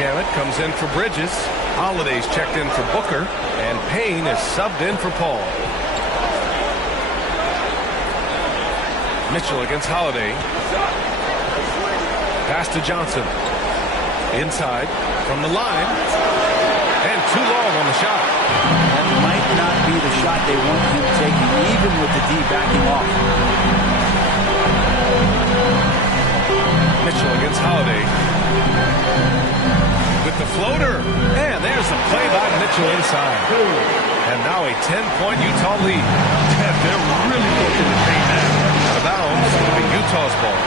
Shamit comes in for Bridges. Holiday's checked in for Booker. And Payne is subbed in for Paul. Mitchell against Holiday. Pass to Johnson. Inside from the line. And too long on the shot. That might not be the shot they want him taking, even with the D backing off. Mitchell against Holiday. With the floater. And there's the play by Mitchell inside. And now a 10-point Utah lead. They're really looking to pay that. Out of bounds, it'll be Utah's ball.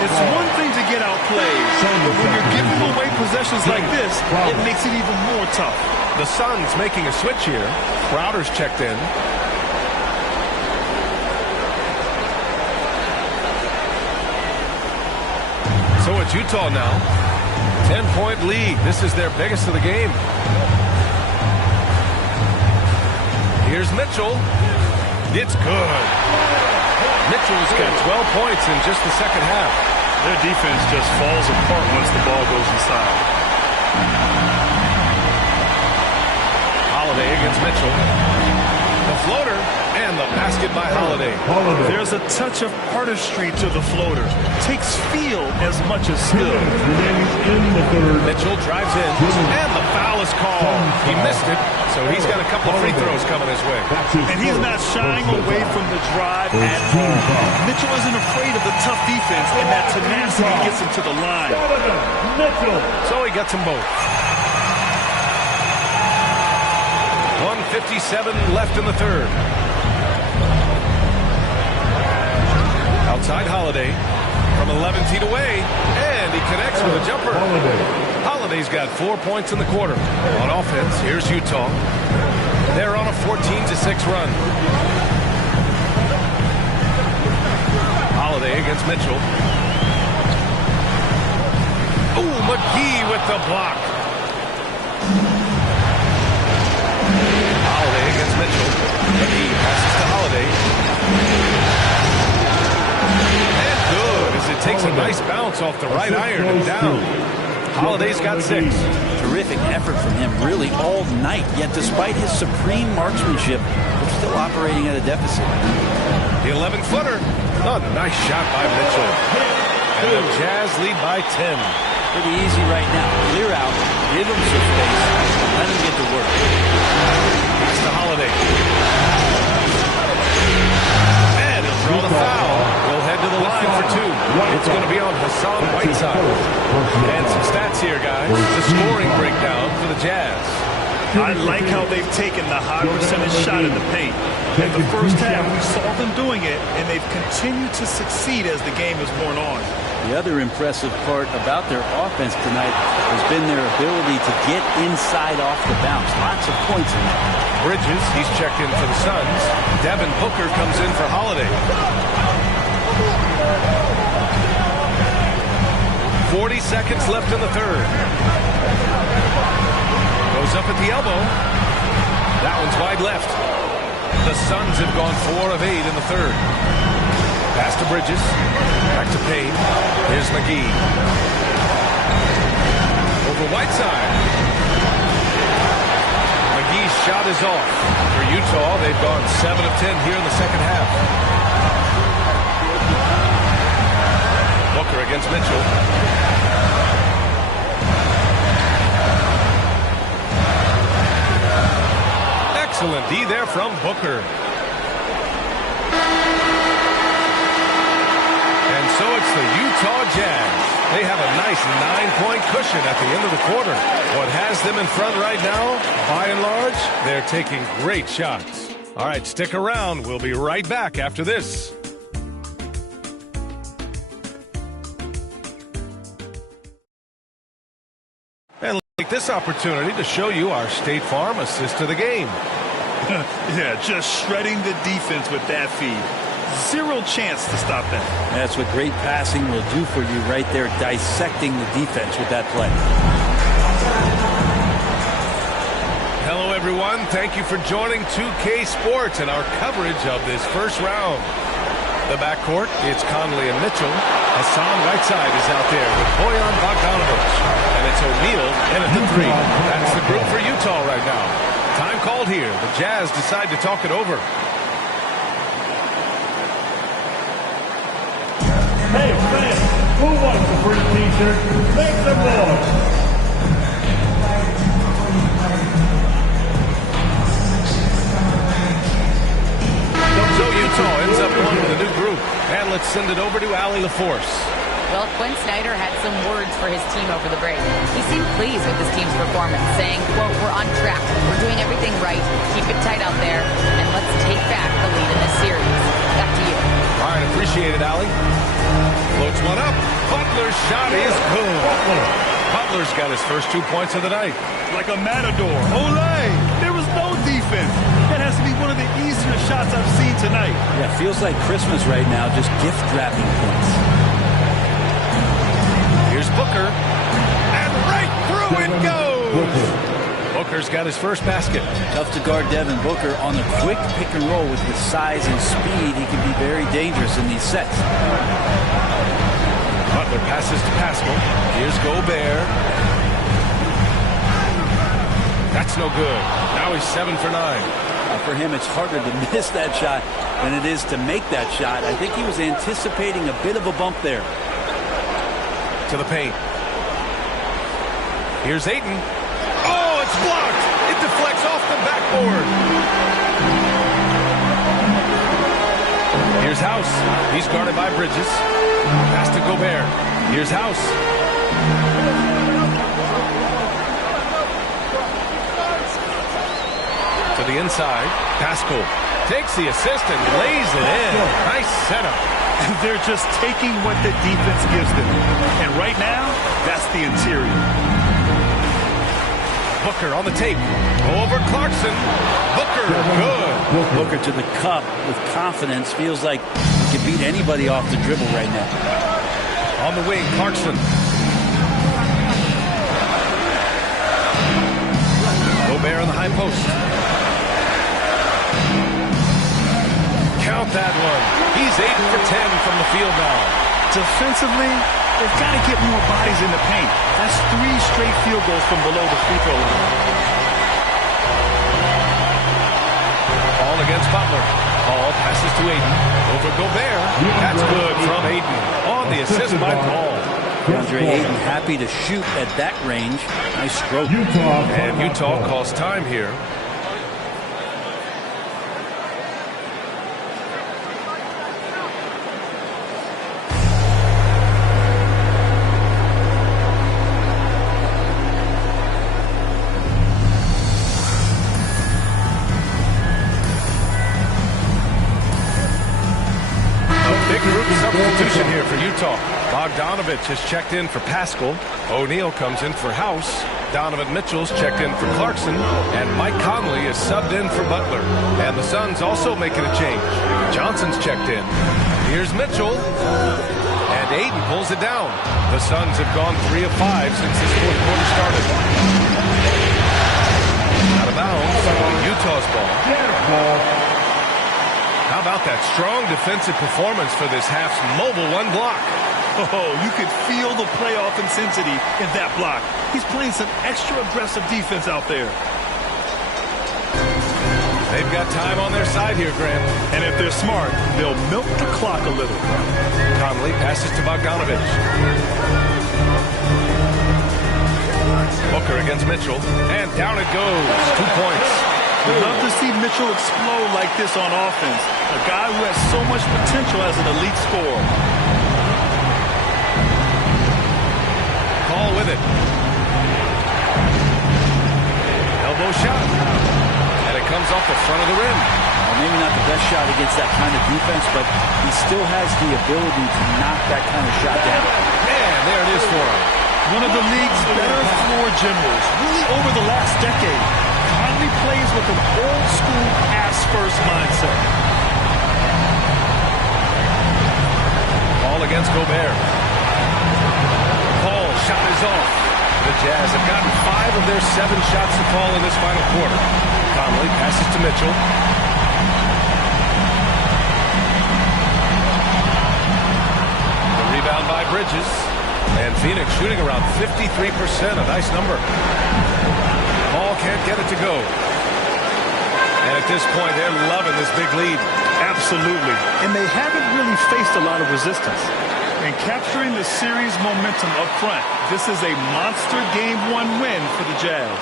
It's one thing to get outplayed, but when you're giving away possessions like this, it makes it even more tough. The Suns making a switch here. Crowder's checked in. So it's Utah now. 10-point lead. This is their biggest of the game. Here's Mitchell. It's good. Mitchell's got 12 points in just the second half. Their defense just falls apart once the ball goes inside. Holiday against Mitchell. The floater and the basket by Holiday. There's a touch of artistry to the floater. Takes feel as much as skill. Mitchell drives in, and the foul is called. He missed it, so he's got a couple of free throws coming his way. And he's not shying away from the drive at all. Mitchell isn't afraid of the tough defense, and that tenacity gets him to the line. So he gets them both. 1:57 left in the third. Outside Holiday from 11 feet away, and he connects with a jumper. Holiday's got 4 points in the quarter. On offense, here's Utah. They're on a 14-6 run. Holiday against Mitchell. Ooh, McGee with the block. Holiday against Mitchell. McGee passes to Holiday. And good, as it takes a nice bounce off the right iron and down. Holiday's got 6. Terrific effort from him really all night, yet despite his supreme marksmanship, they're still operating at a deficit. The 11-footer. Oh, nice shot by Mitchell. And the Jazz lead by 10. Pretty easy right now. Clear out, give him some space, and let him get to work. Pass to Holiday. And he'll throw the foul. We'll head to the line for 2. It's going to be on Hassan Whiteside. And some stats here, guys. The scoring breakdown for the Jazz. I like how they've taken the high percentage shot in the paint. In the first half, we saw them doing it, and they've continued to succeed as the game has worn on. The other impressive part about their offense tonight has been their ability to get inside off the bounce. Lots of points in there. Bridges, he's checked in for the Suns. Devin Booker comes in for Holiday. 40 seconds left in the third. Goes up at the elbow. That one's wide left. The Suns have gone 4 of 8 in the third. Pass to Bridges. Back to Payne. Here's McGee. Over Whiteside. McGee's shot is off. For Utah, they've gone 7 of 10 here in the second half. Booker against Mitchell. Excellent D there from Booker. And so it's the Utah Jazz. They have a nice 9-point cushion at the end of the quarter. What has them in front right now, by and large, they're taking great shots. All right, stick around. We'll be right back after this. And take this opportunity to show you our State Farm assist to the game. Yeah, just shredding the defense with that feed. Zero chance to stop that. That's what great passing will do for you right there, dissecting the defense with that play. Hello, everyone. Thank you for joining 2K Sports and our coverage of this first round. The backcourt, it's Conley and Mitchell. Hassan Whiteside is out there with Bojan Bogdanovic. And it's O'Neal in at the 3. That's the group for Utah right now. Time called here. The Jazz decide to talk it over. Hey, fans, who wants a free t-shirt? Make some noise. So Utah ends up one with a new group. And let's send it over to Allie LaForce. Well, Quinn Snyder had some words for his team over the break. He seemed pleased with his team's performance, saying, quote, "We're on track. We're doing everything right. Keep it tight out there, and let's take back the lead in this series." Back to you. All right, appreciate it, Allie. Floats one up. Butler's shot is good. Butler's got his first 2 points of the night. Like a matador. Olay! There was no defense. That has to be one of the easier shots I've seen tonight. Yeah, feels like Christmas right now, just gift wrapping points. Here's Booker. And right through it goes! Booker's got his first basket. Tough to guard Devin Booker on the quick pick and roll with his size and speed. He can be very dangerous in these sets. Butler passes to Pascal. Here's Gobert. That's no good. Now he's 7 for 9. For him, it's harder to miss that shot than it is to make that shot. I think he was anticipating a bit of a bump there. To the paint. Here's Ayton. Oh, it's blocked. It deflects off the backboard. Here's House. He's guarded by Bridges. Pass to Gobert. Here's House. To the inside. Pascal takes the assist and lays it in. Nice setup. They're just taking what the defense gives them. And right now, that's the interior. Booker on the tape. Over Clarkson. Booker, good. Booker to the cup with confidence. Feels like he can beat anybody off the dribble right now. On the wing, Clarkson. Gobert on the high post. Count that one. He's 8 for 10 from the field now. Defensively, they've got to get more bodies in the paint. That's 3 straight field goals from below the free throw line. Ball against Butler. Ball passes to Ayton. Over Gobert. That's good from Ayton. On the assist by Paul. DeAndre Ayton happy to shoot at that range. Nice stroke. And Utah calls time here. Substitution here for Utah. Bogdanovic has checked in for Pascal. O'Neal comes in for House. Donovan Mitchell's checked in for Clarkson. And Mike Conley is subbed in for Butler. And the Suns also making a change. Johnson's checked in. Here's Mitchell. And Ayton pulls it down. The Suns have gone 3 of 5 since this fourth quarter started. Out of bounds. Utah's ball. How about that strong defensive performance for this half's mobile one block? Oh, you could feel the playoff intensity in that block. He's playing some extra aggressive defense out there. They've got time on their side here, Grant. And if they're smart, they'll milk the clock a little. Conley passes to Bogdanovic. Booker against Mitchell. And down it goes. 2 points. We'd love to see Mitchell explode like this on offense. A guy who has so much potential as an elite scorer. Call with it. Elbow shot. And it comes off the front of the rim. Well, maybe not the best shot against that kind of defense, but he still has the ability to knock that kind of shot down. And there it is for him. One of the league's better floor generals, really over the last decade. Conley plays with an old-school pass-first mindset. Ball against Gobert. Paul, shot is off. The Jazz have gotten 5 of their 7 shots to fall in this final quarter. Conley passes to Mitchell. The rebound by by Bridges. And Phoenix shooting around 53%, a nice number. Ball can't get it to go. And at this point, they're loving this big lead. Absolutely. And they haven't really faced a lot of resistance. And capturing the series momentum up front, this is a monster Game 1 win for the Jazz.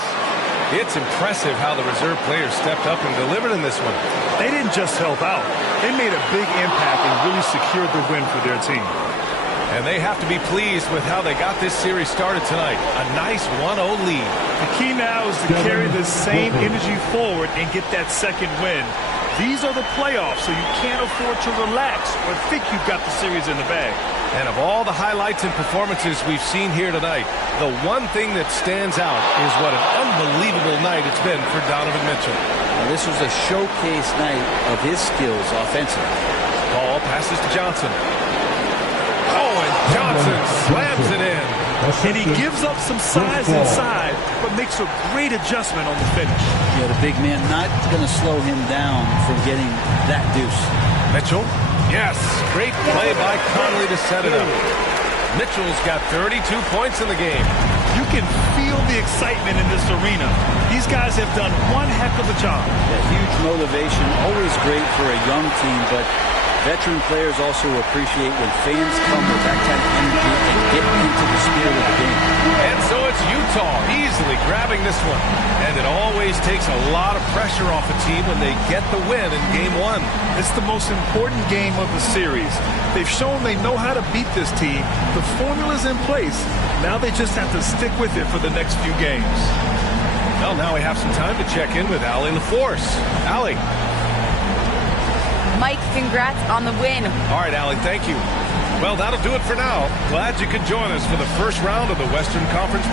It's impressive how the reserve players stepped up and delivered in this one. They didn't just help out. They made a big impact and really secured the win for their team. And they have to be pleased with how they got this series started tonight. A nice 1-0 lead. The key now is to carry this same energy forward and get that second win. These are the playoffs, so you can't afford to relax or think you've got the series in the bag. And of all the highlights and performances we've seen here tonight, the one thing that stands out is what an unbelievable night it's been for Donovan Mitchell. Now, this was a showcase night of his skills offensively. Ball passes to Johnson. Oh, and Johnson slams it in. And he gives up some size inside, but makes a great adjustment on the finish. Yeah, the big man not going to slow him down from getting that deuce. Mitchell. Yes, great play by Conley to set it up. Mitchell's got 32 points in the game. You can feel the excitement in this arena. These guys have done one heck of a job. Yeah, huge motivation, always great for a young team, but veteran players also appreciate when fans come with that kind of energy and get into the spirit of the game. And so it's Utah easily grabbing this one. And it always takes a lot of pressure off a team when they get the win in Game 1. It's the most important game of the series. They've shown they know how to beat this team. The formula's in place. Now they just have to stick with it for the next few games. Well, now we have some time to check in with Allie LaForce. Allie. Mike, congrats on the win. All right, Allie, thank you. Well, that'll do it for now. Glad you could join us for the first round of the Western Conference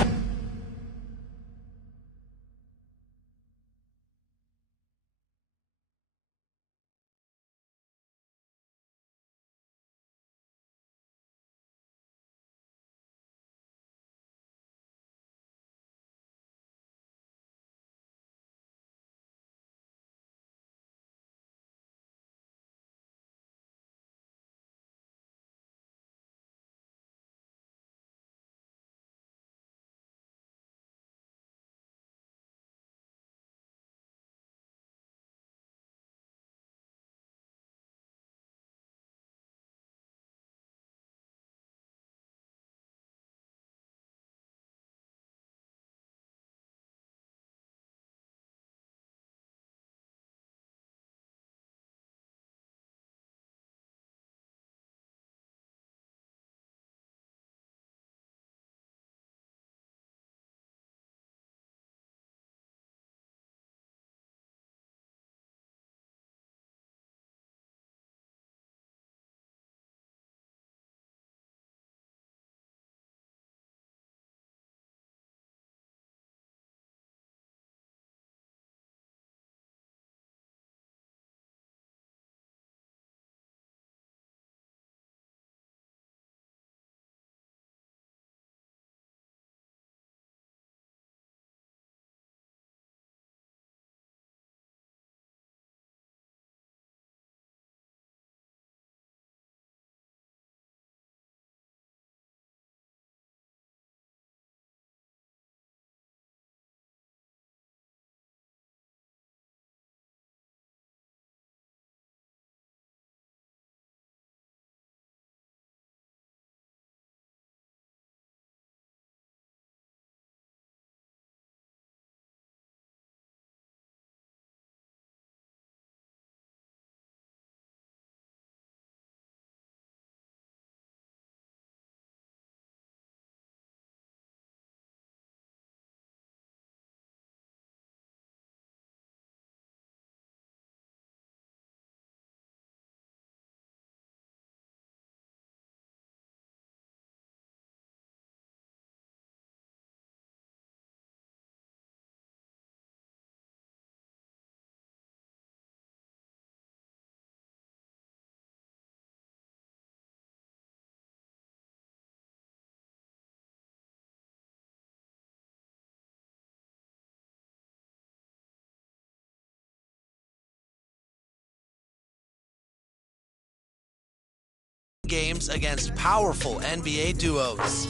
games against powerful NBA duos.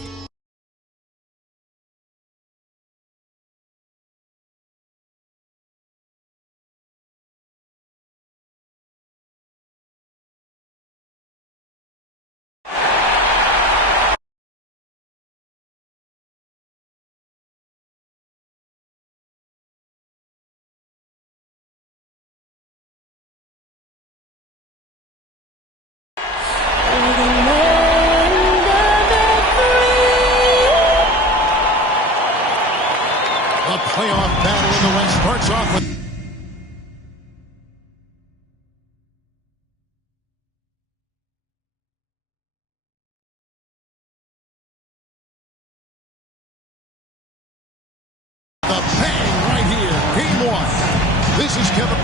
A playoff battle in the West starts off with the bang right here. Game one. This is Kevin.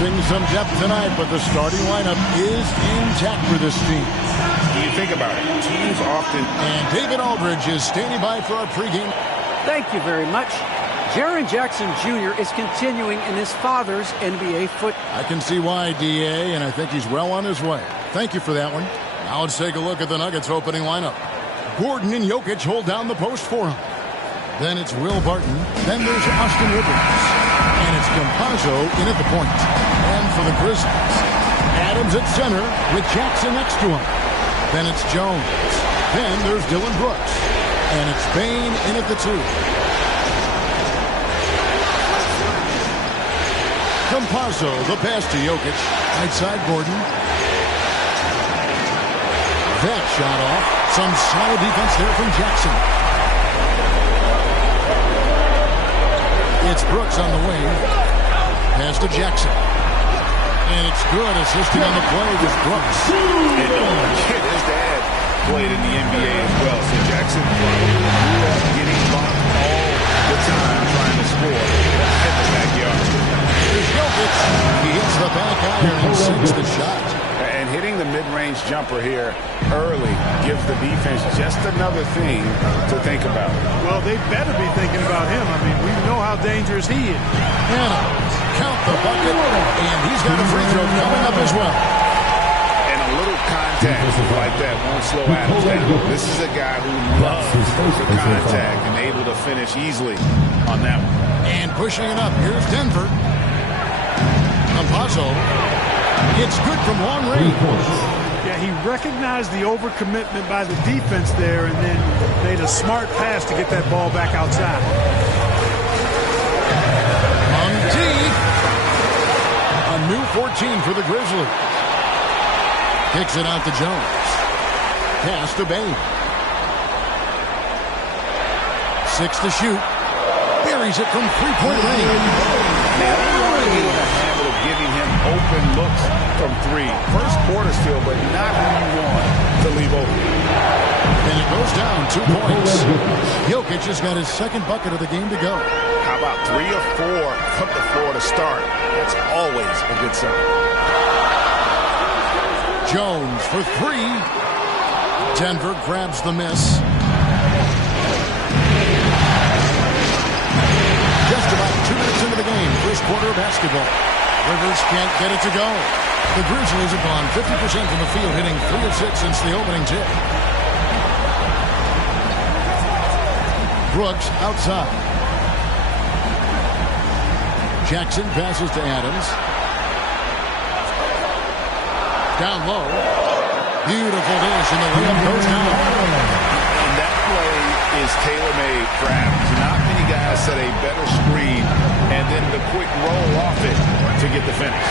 Missing some depth tonight, but the starting lineup is intact for this team. You think about it. Teams often... And David Aldridge is standing by for our pregame. Thank you very much. Jaren Jackson Jr. is continuing in his father's NBA foot. I can see why, D.A., and I think he's well on his way. Thank you for that one. Now let's take a look at the Nuggets opening lineup. Gordon and Jokic hold down the post for him. Then it's Will Barton. Then there's Austin Rivers. And it's Campazzo in at the point. And for the Grizzlies, Adams at center with Jackson next to him. Then it's Jones. Then there's Dylan Brooks. And it's Bane in at the 2. Campazzo, the pass to Jokic. Right side, Gordon. That shot off. Some solid defense there from Jackson. It's Brooks on the wing. Pass to Jackson. And it's good. Assisting on the play was Brooks. And don't forget his dad played in the NBA as well. So Jackson grew up getting bumped all the time trying to score in the backyard. There's Jokic. He hits the back iron and sinks the shot. And hitting the mid-range jumper here early gives the defense just another thing to think about. Well, they better be thinking about him. I mean, we know how dangerous he is. Adams, count the bucket, and he's got a free throw coming up as well. And a little contact like that won't slow Adams down. This is a guy who loves the contact and able to finish easily on that one. And pushing it up, here's Denver. Campazzo. It's good from long range. Yeah, he recognized the overcommitment by the defense there and then made a smart pass to get that ball back outside. On deep. A new 14 for the Grizzlies. Kicks it out to Jones. Pass to Bane. 6 to shoot. Buries it from three-point range. They want to get in the habit of giving him open looks from 3. First quarter still, but not who you want to leave open. And it goes down 2 points. Jokic has got his second bucket of the game to go. How about 3 or 4 from the floor to start? That's always a good sign. Jones for 3. Denver grabs the miss. Just about 2 minutes into the game, first quarter of basketball. Rivers can't get it to go. The Grizzlies have gone 50% from the field, hitting 3 of 6 since the opening tip. Brooks outside. Jackson passes to Adams. Down low. Beautiful dish, and the layup goes down. And that play is tailor-made for Adams. Not many guys set a better screen and then the quick roll off it to get the finish.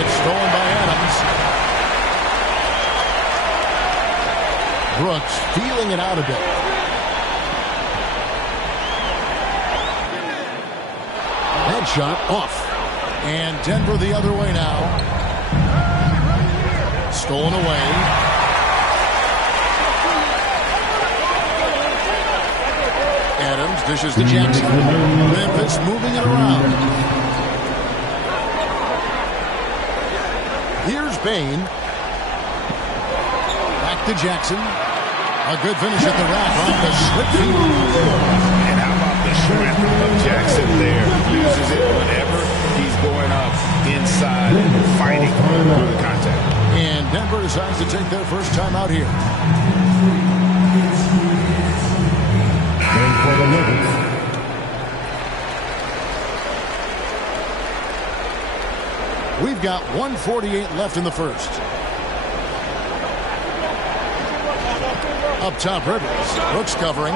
It's stolen by Adams. Brooks feeling it out a bit. Head shot off. And Denver the other way now. Stolen away. Adams dishes to Jackson. Memphis moving it around. Here's Bane. Back to Jackson. A good finish at the rack off the slip feed. And how about the strength of Jackson there? Uses it whenever he's going up inside and fighting through the contact. And Denver decides to take their first time out here. And for the Nuggets, We've got 1:48 left in the first. Up top, Rivers. Brooks covering.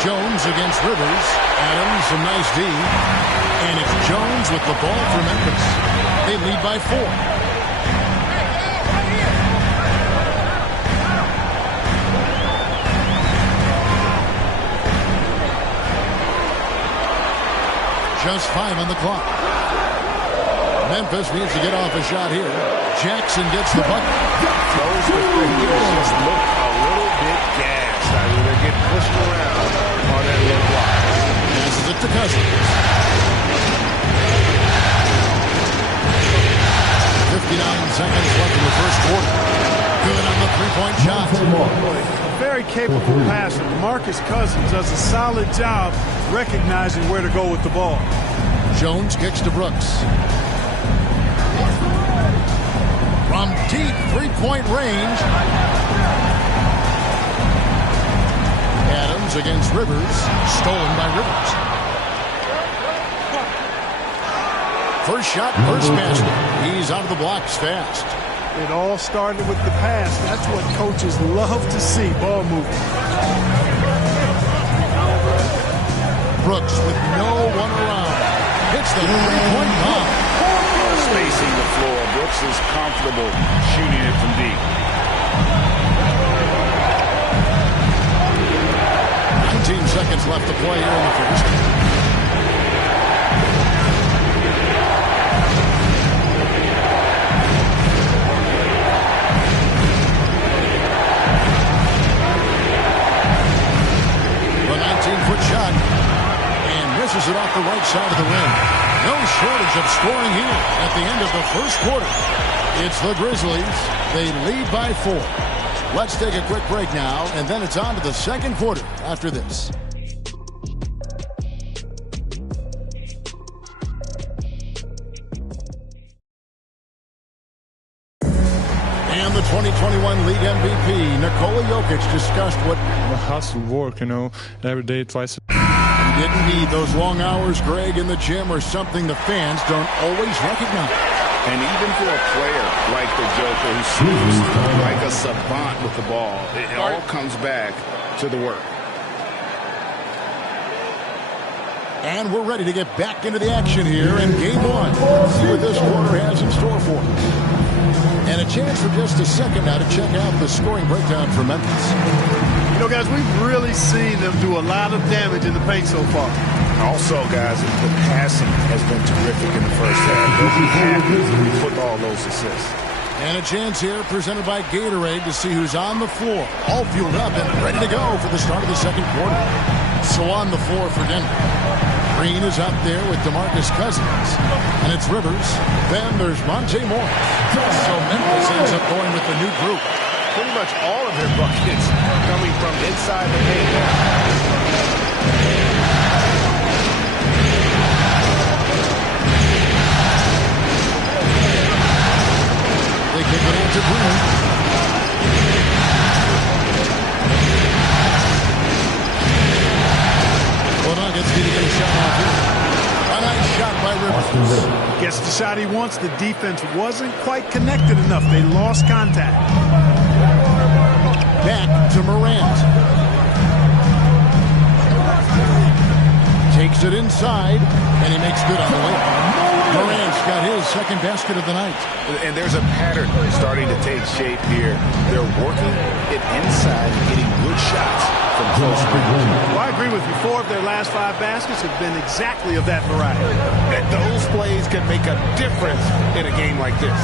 Jones against Rivers. Adams, some nice D. And it's Jones with the ball for Memphis. They lead by 4. Just 5 on the clock. Memphis needs to get off a shot here. Jackson gets the bucket. Those defenders just look a little bit gassed. I mean, they're getting pushed around on that little block. Passes it to Cousins. 59 seconds left in the first quarter. Good on the three-point shot. Very capable passer. Marcus Cousins does a solid job recognizing where to go with the ball. Jones kicks to Brooks. From deep three-point range. Adams against Rivers. Stolen by Rivers. First shot, first basket. He's out of the blocks fast. It all started with the pass. That's what coaches love to see, ball movement. Brooks with no one around. Hits the three-point bomb. Spacing the floor. Brooks is comfortable shooting it from deep. 19 seconds left to play here in the first. The 19-foot shot. And misses it off the right side of the rim. No shortage of scoring here at the end of the first quarter. It's the Grizzlies. They lead by 4. Let's take a quick break now, and then it's on to the second quarter after this. And the 2021 League MVP, Nikola Jokic, discussed what hustle work, every day, twice. He didn't need those long hours, Greg, in the gym or something the fans don't always recognize. And even for a player like the Joker who seems like a savant with the ball, it all comes back to the work. And we're ready to get back into the action here in Game 1. Let's see what this quarter has in store for us. And a chance for just a second now to check out the scoring breakdown for Memphis. Guys, we've really seen them do a lot of damage in the paint so far. Also, guys, the passing has been terrific in the first half. They'll be happy we put all those assists. And a chance here presented by Gatorade to see who's on the floor. All fueled up and ready to go for the start of the second quarter. So on the floor for Denver. Green is up there with DeMarcus Cousins. And it's Rivers. Then there's Monte Morris. So Memphis ends up going with the new group. Pretty much all of their buckets coming from inside the paint. They kick it out to Green. The Nuggets need to get a shot off here. A nice shot by Rivers. Gets the shot he wants. The defense wasn't quite connected enough. They lost contact. Back to Morant. Takes it inside, and he makes good on the way. Morant's got his second basket of the night. And there's a pattern starting to take shape here. They're working it inside and getting good shots from close range. Well, I agree with you. 4 of their last 5 baskets have been exactly of that variety. And those plays can make a difference in a game like this.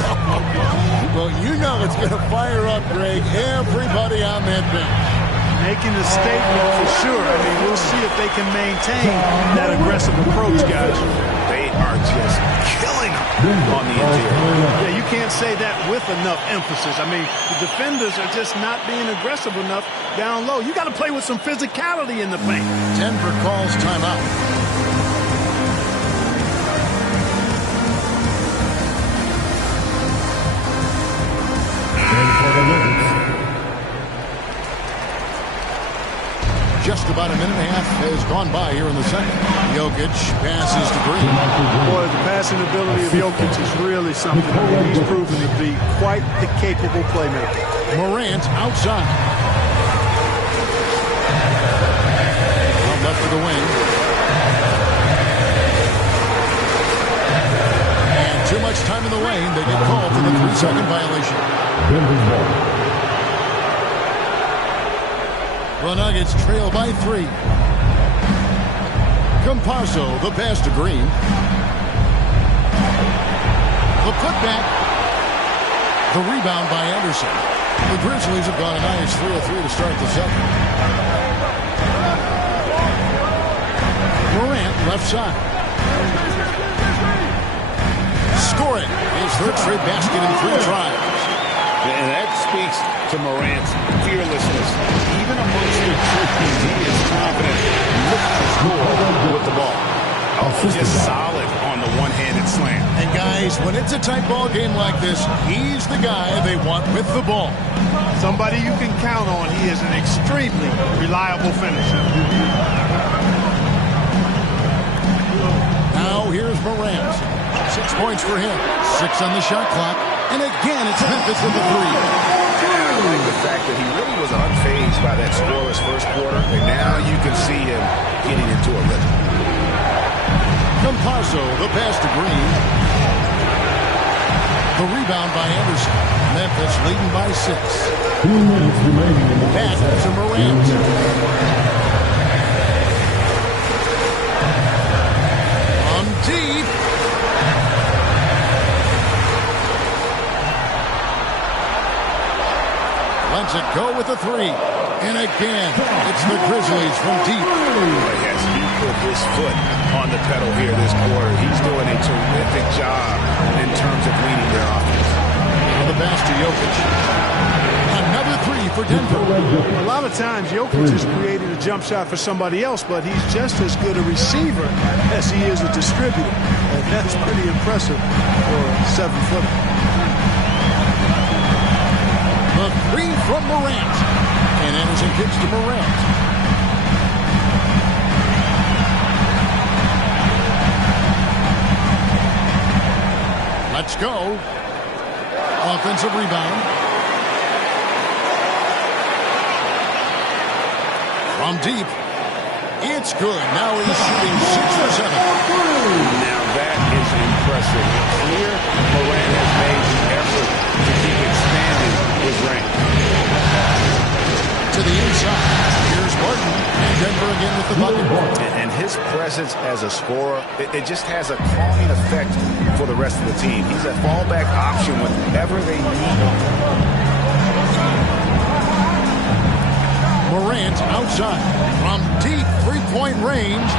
Well, it's going to fire up, Greg, everybody on that bench. Making a statement for sure. I mean, we'll see if they can maintain that aggressive approach, guys. They are just killing them on the interior. Yeah, you can't say that with enough emphasis. I mean, the defenders are just not being aggressive enough down low. You got to play with some physicality in the paint. Denver calls timeout. Just about a minute and a half has gone by here in the second. Jokic passes to Green. Boy, the passing ability of Jokic is really something. He's proven to be quite the capable playmaker. Morant outside. Left of the wing. And too much time in the lane. They get called for the 3-second violation. The Nuggets trail by 3. Campazzo, the pass to Green. The putback. The rebound by Anderson. The Grizzlies have gone a nice 3 of 3 to start the second. Morant, left side. Scoring his third straight basket in 3 tries. And that speaks to Morant's fearlessness. Even amongst the rookies, he is confident, looking to score with the ball. Oh, just solid on the one-handed slam. And guys, when it's a tight ball game like this, he's the guy they want with the ball. Somebody you can count on. He is an extremely reliable finisher. Now here's Morant. 6 points for him. 6 on the shot clock. And again, it's Memphis with the 3. I like the fact that he really was unfazed by that scoreless first quarter. And now you can see him getting into a rhythm. Campazzo, the pass to Green. The rebound by Anderson. Memphis leading by 6. 2 minutes remaining in the back to Morant. From deep. Lets it go with the 3. And again, it's the Grizzlies from deep. Yes, he put his foot on the pedal here this quarter. He's doing a terrific job in terms of leading their offense. And the pass to Jokic. Another 3 for Denver. A lot of times, Jokic has created a jump shot for somebody else, but he's just as good a receiver as he is a distributor. And that's pretty impressive for a 7-footer. The 3 from Morant. And Anderson kicks to Morant. Let's go. Offensive rebound. From deep. It's good. Now he's shooting 6 for 7. Now that is impressive. It's clear Morant has made the effort to keep expanding his range. To the inside. Here's Barton. And Denver again with the bucket. And his presence as a scorer, it just has a calming effect for the rest of the team. He's a fallback option whenever they need him. Morant outside. From deep 3-point range.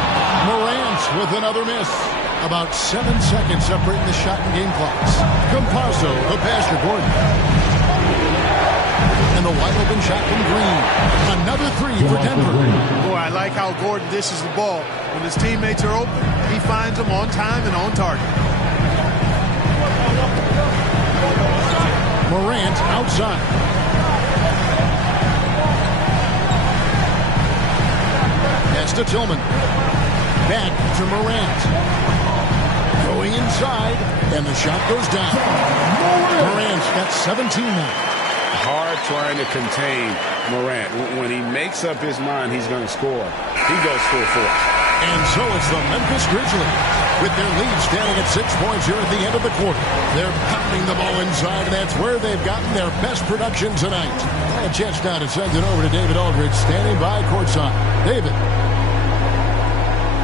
Morant with another miss. About 7 seconds separating the shot and game clocks. Campazzo, the pass to Gordon. And the wide open shot from Green. Another 3 for Denver. Boy, I like how Gordon dishes the ball. When his teammates are open, he finds them on time and on target. Morant outside. Pass to Tillman. Back to Morant. Going inside, and the shot goes down. Morant's got 17 now. Hard trying to contain Morant. When he makes up his mind he's going to score, he goes full force. And so it's the Memphis Grizzlies with their lead standing at 6 points here at the end of the quarter. They're pounding the ball inside, and that's where they've gotten their best production tonight. A chance now to send it over to David Aldridge, standing by courtside. David.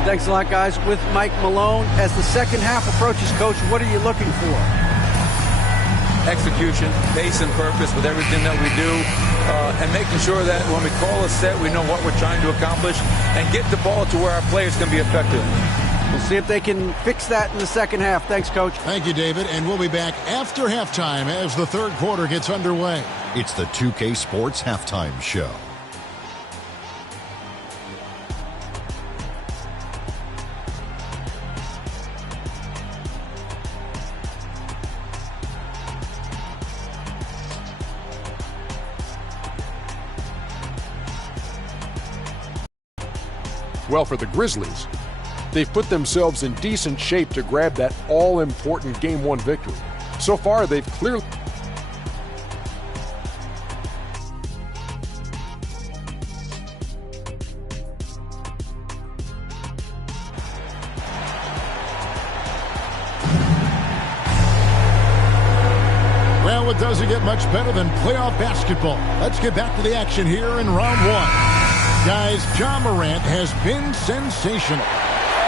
Thanks a lot, guys. With Mike Malone, as the second half approaches, Coach, what are you looking for? Execution, pace and purpose with everything that we do, and making sure that when we call a set, we know what we're trying to accomplish and get the ball to where our players can be effective. We'll see if they can fix that in the second half. Thanks, Coach. Thank you, David, and we'll be back after halftime as the third quarter gets underway. It's the 2K Sports Halftime Show. well for the Grizzlies. They've put themselves in decent shape to grab that all-important Game 1 victory. So far, they've clearly... Well, it doesn't get much better than playoff basketball. Let's get back to the action here in round one. Guys, Ja Morant has been sensational.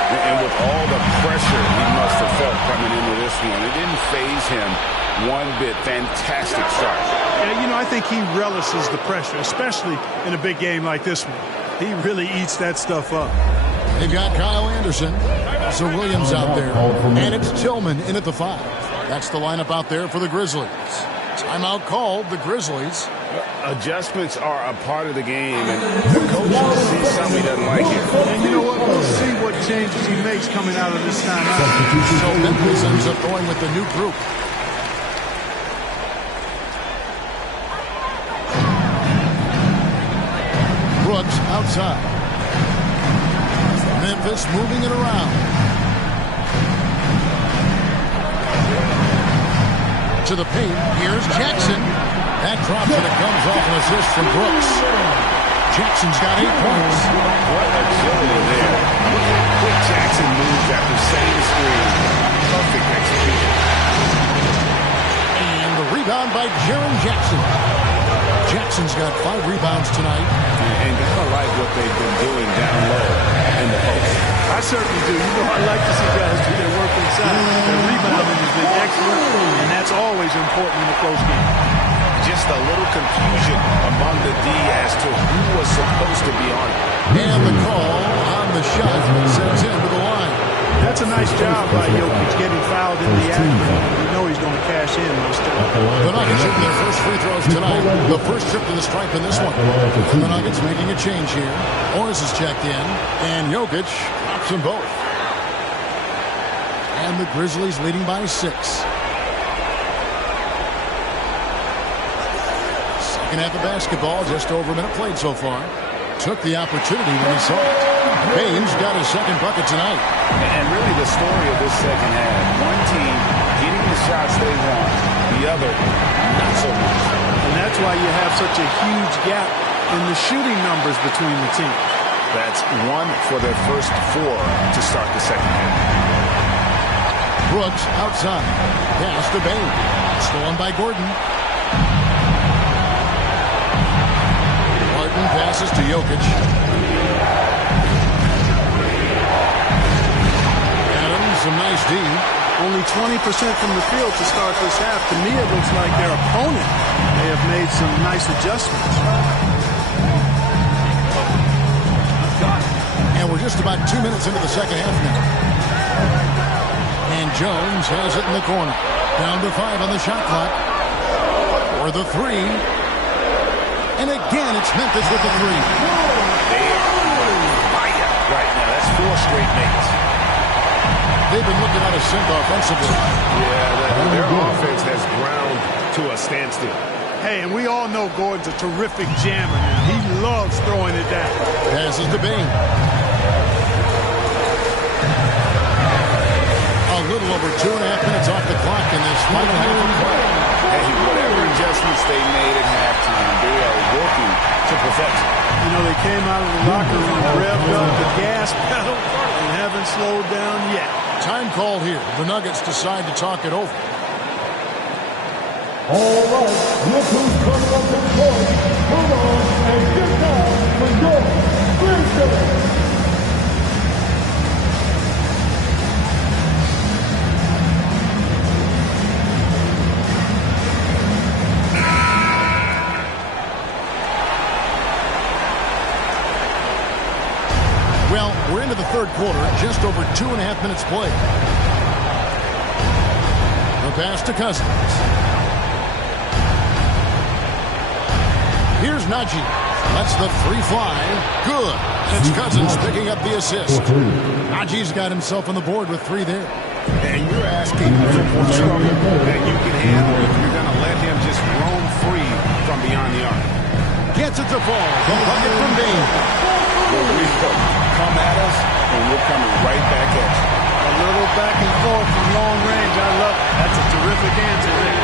And with all the pressure he must have felt coming into this one, it didn't faze him one bit. Fantastic start. Yeah, you know, I think he relishes the pressure, especially in a big game like this one. He really eats that stuff up. They've got Kyle Anderson, also Williams out there, and it's Tillman in at the 5. That's the lineup out there for the Grizzlies. Timeout called, the Grizzlies. Adjustments are a part of the game, and the coach sees something he doesn't like here. And you know what? We'll see what changes he makes coming out of this timeout. So Memphis ends up going with the new group. Brooks outside. Memphis moving it around. To the paint. Here's Jackson. That drops and it comes off an assist from Brooks. Jackson's got 8 points. What agility there. Look how quick Jackson moves after setting the screen. Perfect execution. And the rebound by Jaren Jackson. Jackson's got 5 rebounds tonight. And gotta like what they've been doing down low in the post. I certainly do. You know, I like to see guys do their work inside. Their rebounding has been excellent, and that's always important in a close game. Just a little confusion among the D as to who was supposed to be on it. And the call on the shot sends him to the line. That's a nice job by Jokic getting fouled in the act. You know he's going to cash in most times. The Nuggets shooting their first free throws tonight. The first trip to the stripe in this one. The Nuggets making a change here. Morris is checked in, and Jokic drops them both. And the Grizzlies leading by 6. Second half of basketball, just over a minute played so far. Took the opportunity when he saw it. Baines got his second bucket tonight. And really the story of this second half, one team getting the shots they want, the other not so much. And that's why you have such a huge gap in the shooting numbers between the teams. That's 1 for their first 4 to start the second half. Brooks outside. Pass to Baines. Stolen by Gordon. Martin passes to Jokic. Some nice D. Only 20% from the field to start this half. To me, it looks like their opponent may have made some nice adjustments. And we're just about 2 minutes into the second half now. And Jones has it in the corner. Down to 5 on the shot clock. For the 3. And again, it's Memphis with the 3. They are on fire right now. That's 4 straight makes. They've been looking out of sync offensively. Yeah, their offense has ground to a standstill. Hey, and we all know Gordon's a terrific jammer now. He loves throwing it down. Passes to Bain. A little over 2.5 minutes off the clock in this final half of play. Hey, whatever adjustments they made at halftime, they are working to perfection. You know, they came out of the locker room, revved up the gas pedal, and haven't slowed down yet. Time called here. The Nuggets decide to talk it over. All right, look who's coming up in court. Come on and get down for your Queendom. Well, we're into the third quarter, just over 2.5 minutes played. The pass to Cousins. Here's Najee. Lets the 3 fly. Good. It's Cousins picking up the assist. Najee's got himself on the board with 3 there. And you're asking for more trouble that you can handle if you're going to let him just roam free from beyond the arc. Gets it to fall. The bucket from Bain. come at us, and we're coming right back at you. A little back and forth from long range. I love it. That's a terrific answer there.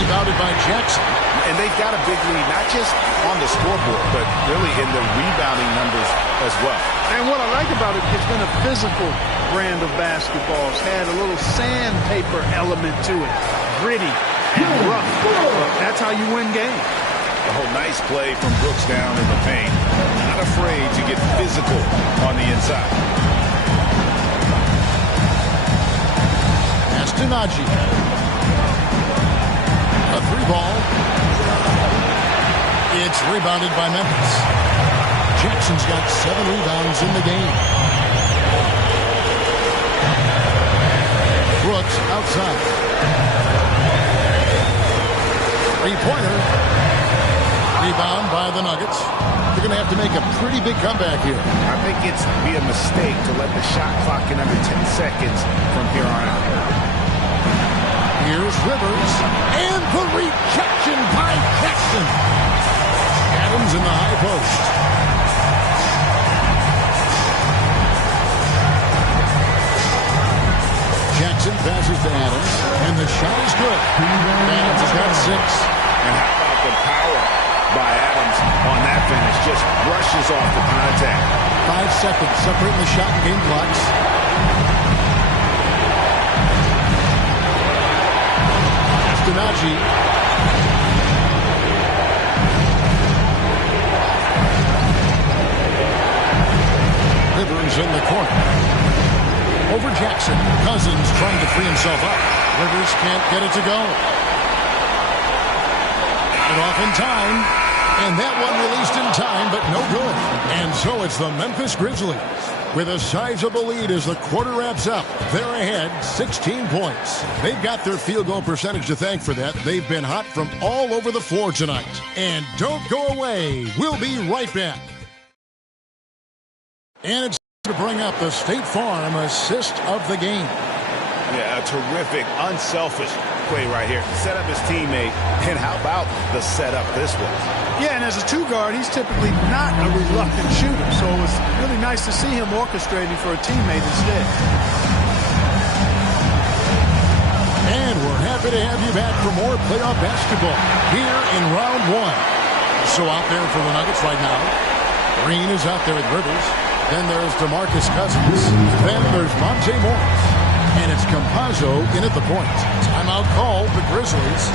Rebounded by Jackson. And they've got a big lead, not just on the scoreboard, but really in the rebounding numbers as well. And what I like about it, it's been a physical brand of basketball. It's had a little sandpaper element to it. Gritty and rough. That's how you win games. Oh, nice play from Brooks down in the paint. Not afraid to get physical on the inside. Naji. A three ball. It's rebounded by Memphis. Jackson's got 7 rebounds in the game. Brooks outside. Three-pointer. Rebound by the Nuggets. They're going to have to make a pretty big comeback here. I think it's be a mistake to let the shot clock in under 10 seconds from here on out. Here's Rivers, and the rejection by Jackson. Adams in the high post. Jackson passes to Adams, and the shot is good. Adams has got 6. And how about the power by Adams on that finish? Just brushes off the contact. 5 seconds separating the shot and game clocks. Naji. Rivers in the corner. Over Jackson. Cousins trying to free himself up. Rivers can't get it to go. Got it off in time. And that one released in time, but no good. And so it's the Memphis Grizzlies with a sizable lead as the quarter wraps up. They're ahead 16 points. They've got their field goal percentage to thank for that. They've been hot from all over the floor tonight. And don't go away. We'll be right back. And it's to bring up the State Farm assist of the game. Yeah, a terrific, unselfish play right here. Set up his teammate. And how about the setup this was? Yeah, and as a 2-guard, he's typically not a reluctant shooter. So it was really nice to see him orchestrating for a teammate instead. And we're happy to have you back for more playoff basketball here in round 1. So out there for the Nuggets right now. Green is out there with Rivers. Then there's DeMarcus Cousins. Then there's Monte Morris. And it's Campazzo in at the point. Timeout called the Grizzlies.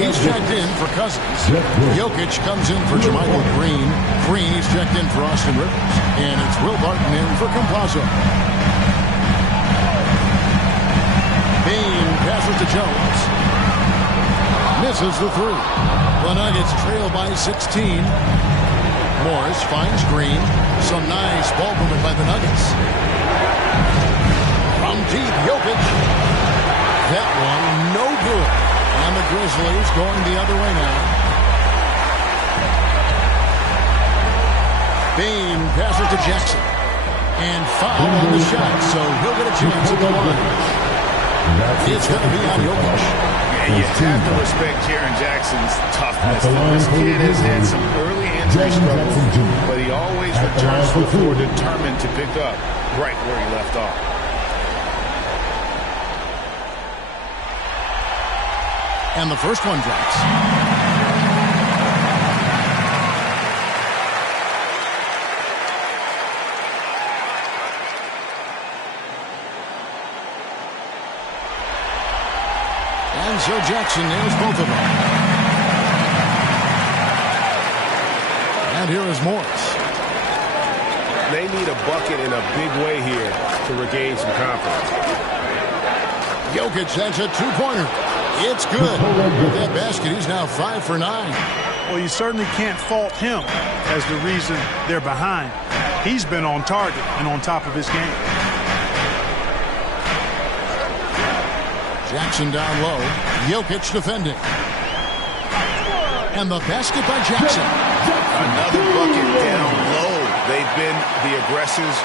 He's checked in for Cousins. Jokic comes in for Jermichael Green. Green is checked in for Austin Rivers. And it's Will Barton in for Campazzo. Bain passes to Jones. Misses the 3. The Nuggets trail by 16. Morris finds Green. Some nice ball movement by the Nuggets. From deep, Jokic. That one, no good. And the Grizzlies going the other way now. Bain passes to Jackson. And foul on the shot, so he'll get a chance at the line. It's going to be on Jokic. And you have to respect Jaren Jackson's toughness. This kid has had some early injury struggles, but he always returns to the floor determined to pick up right where he left off. And the first one drops. And so Jackson nails both of them. And here is Morris. They need a bucket in a big way here to regain some confidence. Jokic, that's a two-pointer. It's good. With that basket, he's now 5 for 9. Well, you certainly can't fault him as the reason they're behind. He's been on target and on top of his game. Jackson down low. Jokic defending. And the basket by Jackson. Another bucket down low. They've been the aggressors,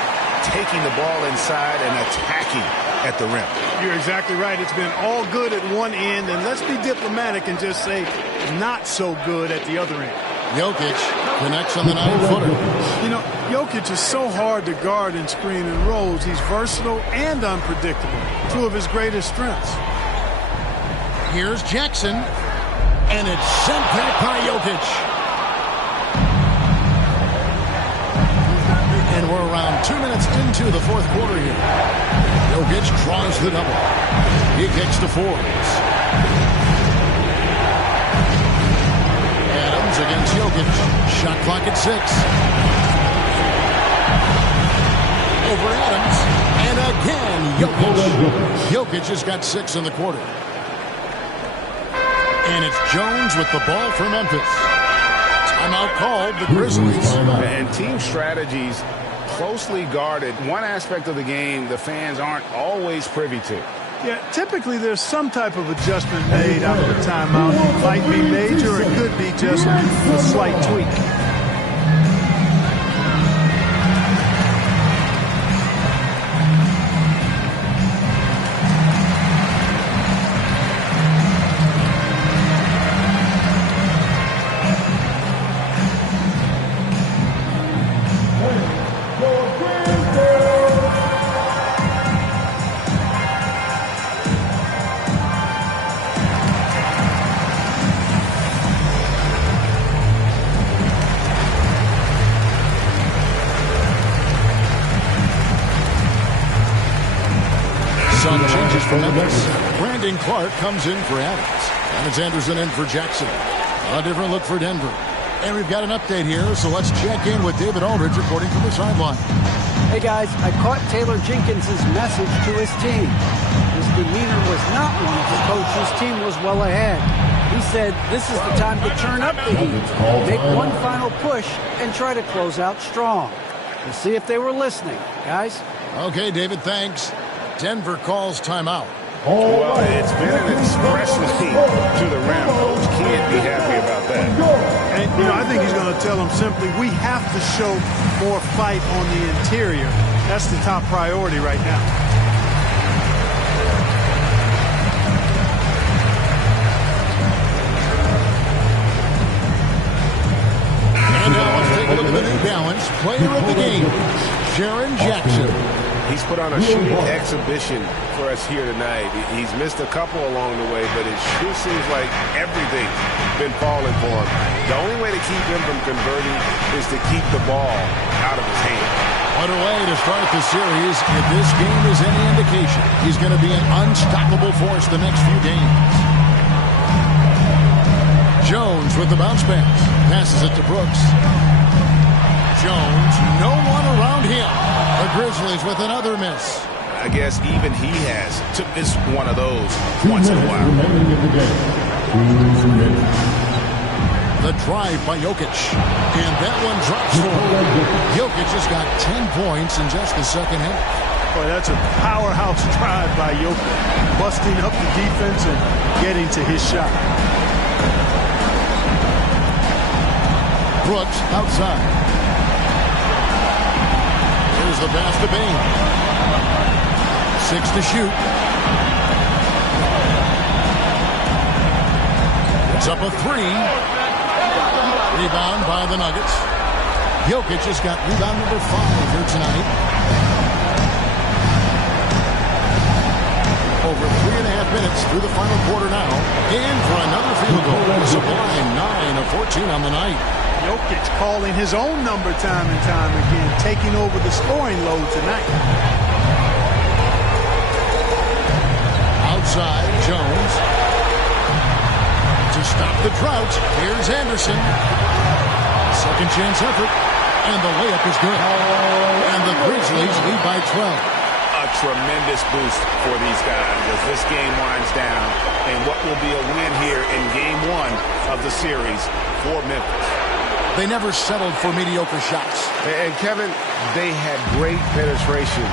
taking the ball inside and attacking at the rim. You're exactly right. It's been all good at one end, and let's be diplomatic and just say not so good at the other end. Jokic connects on the 9-footer. You know, Jokic is so hard to guard in screen and rolls. He's versatile and unpredictable. Two of his greatest strengths. Here's Jackson, and it's sent back by Jokic. And we're around 2 minutes into the fourth quarter here. Jokic draws the double. He kicks to Forbes. Adams against Jokic. Shot clock at 6. Over Adams. And again, Jokic. Jokic has got 6 in the quarter. And it's Jones with the ball for Memphis. Timeout called, the Grizzlies. And team strategies closely guarded. One aspect of the game the fans aren't always privy to. Yeah, typically there's some type of adjustment made out of a timeout. It might be major, it could be just a slight tweak. Some changes for Memphis. Brandon Clark comes in for Adams. And it's Anderson in for Jackson. A different look for Denver. And we've got an update here, so let's check in with David Aldridge reporting from the sideline. Hey guys, I caught Taylor Jenkins' message to his team. His demeanor was not one of the coach whose team was well ahead. He said this is the time to turn up the heat, make one final push, and try to close out strong. We'll see if they were listening, guys. Okay, David, thanks. Denver calls timeout. Well, it's been an express lead to the rim. Coach can't be happy about that. And, you know, I think he's going to tell them simply, we have to show more fight on the interior. That's the top priority right now. And now let's take a look at the New Balance player of the game, Jaren Jackson. He's put on a shooting exhibition for us here tonight. He's missed a couple along the way, but it sure seems like everything's been falling for him. The only way to keep him from converting is to keep the ball out of his hand. What a way to start the series. If this game is any indication, he's going to be an unstoppable force the next few games. Jones with the bounce pass. Passes it to Brooks. Jones, no one around him. The Grizzlies with another miss. I guess even he has to miss one of those once in a while. The drive by Jokic. And that one drops for him. Jokic has got 10 points in just the second half. Boy, that's a powerhouse drive by Jokic. Busting up the defense and getting to his shot. Brooks outside. Here's the pass to Bain. 6 to shoot. It's up a 3. Rebound by the Nuggets. Jokic has got rebound number 5 here tonight. Over 3.5 minutes minutes through the final quarter now. And for another field goal. The Sublime 9 of 14 on the night. Jokic calling his own number time and time again, taking over the scoring load tonight. Outside, Jones. To stop the drought, here's Anderson. Second chance effort, and the layup is good. And the Grizzlies lead by 12. A tremendous boost for these guys as this game winds down and what will be a win here in game 1 of the series for Memphis. They never settled for mediocre shots. And Kevin, they had great penetration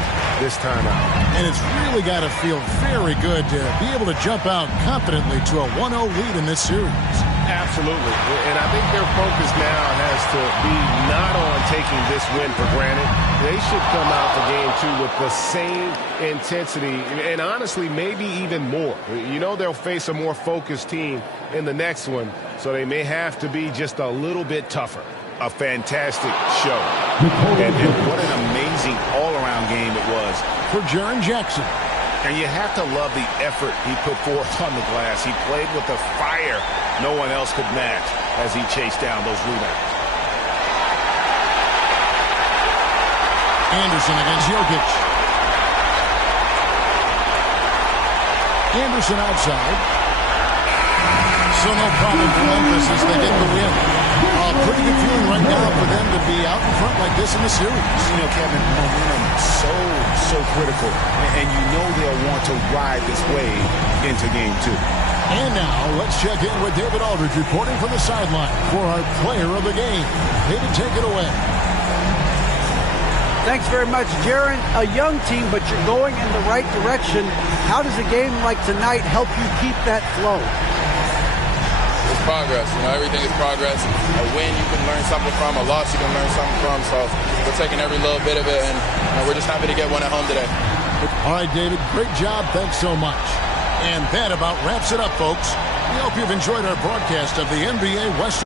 this time out. And it's really got to feel very good to be able to jump out confidently to a 1-0 lead in this series. Absolutely. And I think their focus now has to be not on taking this win for granted. They should come out for game 2 with the same intensity and honestly maybe even more. You know they'll face a more focused team in the next one, so they may have to be just a little bit tougher. A fantastic show. And what an amazing all-around game it was for Jaren Jackson. And you have to love the effort he put forth on the glass. He played with a fire no one else could match as he chased down those rebounds. Anderson against Jokic. Anderson outside. So no problem for Memphis as they get the win. A pretty good feeling right now for them to be out in front like this in the series. You know, Kevin, momentum so critical. And you know they'll want to ride this wave into game 2. And now let's check in with David Aldridge reporting from the sideline for our player of the game. David, take it away. Thanks very much, Jaren. A young team, but you're going in the right direction. How does a game like tonight help you keep that flow? It's progress. You know, everything is progress. A win you can learn something from, a loss you can learn something from. So we're taking every little bit of it, and we're just happy to get one at home today. All right, David, great job. Thanks so much. And that about wraps it up, folks. We hope you've enjoyed our broadcast of the NBA West.